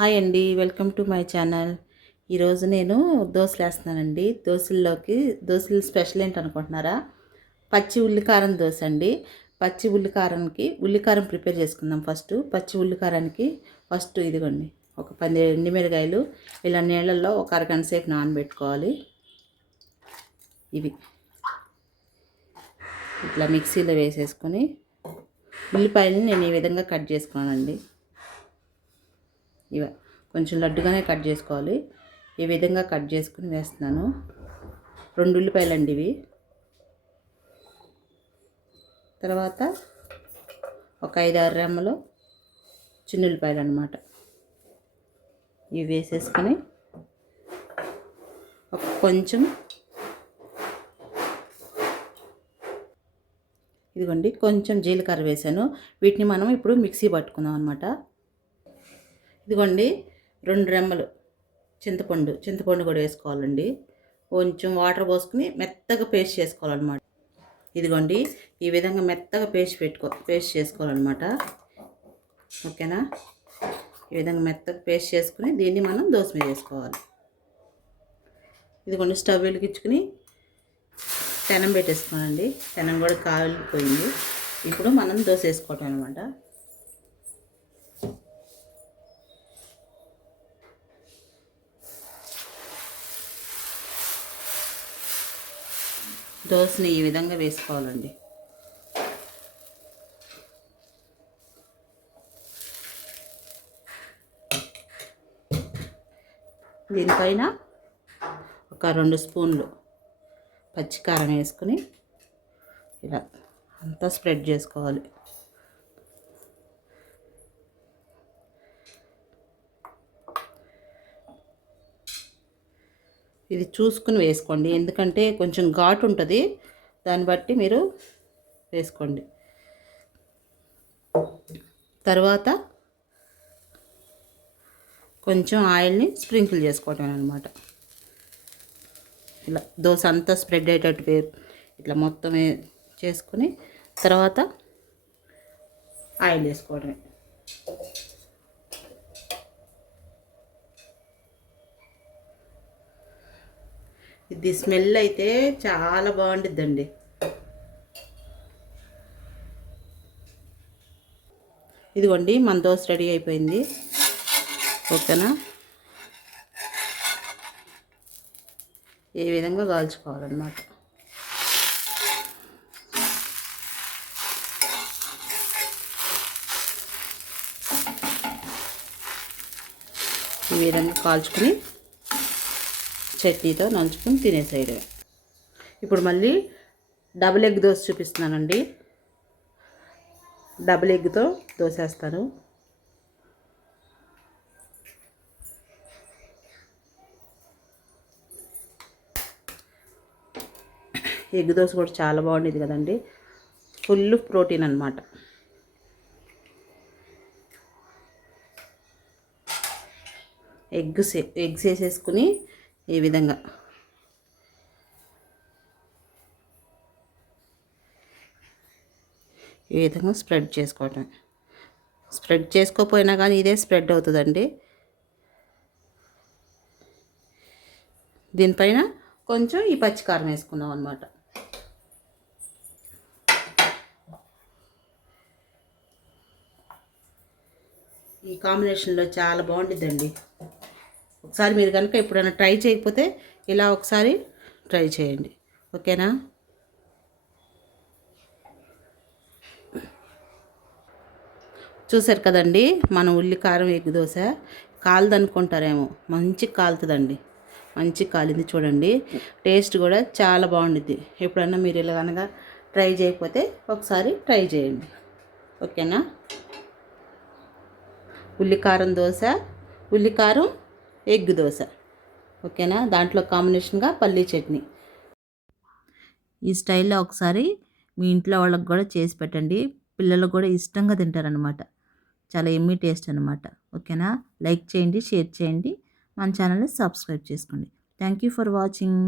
Hi అండి welcome to my channel. ఈరోజు నేను దోశలు వేస్తున్నానండి. దోశల్లోకి దోశలు స్పెషల్ ఏంటనుకుంటున్నారా? పచ్చి ఉల్లికారం దోశ అండి. పచ్చి ఉల్లికారానికి ఉల్లికారం ప్రిపేర్ చేసుకుందాం ఫస్ట్. పచ్చి ఉల్లికారానికి ఫస్ట్ ఇదిగోండి ఒక పది ఎండిమిరకాయలు ఇలా నీళ్ళల్లో ఒక అరగంట సేపు నానబెట్టుకోవాలి. ఇవి ఇట్లా మిక్సీలో వేసేసుకొని ఉల్లిపాయలని నేను ఈ విధంగా కట్ చేసుకున్నానండి. ఇవ కొంచెం లడ్డుగానే కట్ చేసుకోవాలి. ఈ విధంగా కట్ చేసుకుని వేస్తున్నాను. రెండు ఉల్లిపాయలు అండి ఇవి. తర్వాత ఒక ఐదు ఆరు రెమ్మలు చిన్న ఉల్లిపాయలు అనమాట ఇవి వేసేసుకొని ఒక కొంచెం ఇదిగోండి కొంచెం జీలకర్ర వేసాను. వీటిని మనం ఇప్పుడు మిక్సీ పట్టుకుందాం అనమాట ఇదిగోండి రెండు రెమ్మలు చింతపండు చింతపండు కూడా వేసుకోవాలండి. కొంచెం వాటర్ పోసుకుని మెత్తగా పేస్ట్ చేసుకోవాలన్నమాట. ఇదిగోండి ఈ విధంగా మెత్తగా పేస్ట్ పెట్టుకో పేస్ట్ చేసుకోవాలన్నమాట. ఓకేనా? ఈ విధంగా మెత్తగా పేస్ట్ చేసుకుని దీన్ని మనం దోశ మీద వేసుకోవాలి. ఇదిగోండి స్టవ్ వెలిగించుకుని పెనం పెట్టేసుకోనండి పెనం కూడా కాలిపోయింది. ఇప్పుడు మనం దోశ వేసుకోవటం అనమాట దోశని ఈ విధంగా వేసుకోవాలండి. దీనిపైన ఒక రెండు స్పూన్లు పచ్చికారం వేసుకుని ఇలా అంతా స్ప్రెడ్ చేసుకోవాలి. ఇది చూసుకుని వేసుకోండి. ఎందుకంటే కొంచెం ఘాటు ఉంటుంది. దాన్ని బట్టి మీరు వేసుకోండి. తర్వాత కొంచెం ఆయిల్ని స్ప్రింకిల్ చేసుకోవటం అనమాట ఇలా దోశ అంతా స్ప్రెడ్ అయ్యేటట్టు ఇట్లా మొత్తం చేసుకుని తర్వాత ఆయిల్ వేసుకోవడమే. ఇది స్మెల్ అయితే చాలా బాగుంటుందండి ఇదిగోండి మన దోశ రెడీ అయిపోయింది. ఓకేనా? ఏ విధంగా కాల్చుకోవాలన్నమాట. ఈ విధంగా కాల్చుకుని చట్నీతో నంచుకుని తినేసేయడమే. ఇప్పుడు మళ్ళీ డబుల్ ఎగ్ దోశ చూపిస్తున్నానండి. డబుల్ ఎగ్తో దోశ వేస్తాను ఎగ్ దోశ కూడా చాలా బాగుండేది కదండి. ఫుల్ ప్రోటీన్ అనమాట ఎగ్స్ ఎగ్స్ వేసేసుకుని ఈ విధంగా. ఈ విధంగా స్ప్రెడ్ చేసుకోవటం స్ప్రెడ్ చేసుకోకపోయినా కానీ ఇదే స్ప్రెడ్ అవుతుందండి. దీనిపైన కొంచెం ఈ పచ్చికారం వేసుకున్నాం అనమాట ఈ కాంబినేషన్లో చాలా బాగుంటుందండి ఒకసారి మీరు కనుక ఎప్పుడైనా ట్రై చేయకపోతే ఇలా ఒకసారి ట్రై చేయండి. ఓకేనా? చూసారు కదండి మన ఉల్లి కారం ఎగ్గు దోశ కాలదనుకుంటారేమో. మంచి కాలుతుందండి. మంచి కాలింది చూడండి. టేస్ట్ కూడా చాలా బాగుండిద్ది. ఎప్పుడన్నా మీరు ఇలా కనుక ట్రై చేయకపోతే ఒకసారి ట్రై చేయండి. ఓకేనా? ఉల్లికారం దోశ ఉల్లికారం ఎగ్ దోశ. ఓకేనా? దాంట్లో కాంబినేషన్గా పల్లీ చట్నీ. ఈ స్టైల్లో ఒకసారి మీ ఇంట్లో వాళ్ళకి కూడా చేసి పెట్టండి. పిల్లలు కూడా ఇష్టంగా తింటారనమాట చాలా ఎమ్మీ టేస్ట్ అనమాట ఓకేనా? లైక్ చేయండి షేర్ చేయండి. మన ఛానల్ని సబ్స్క్రైబ్ చేసుకోండి. Thank you for watching.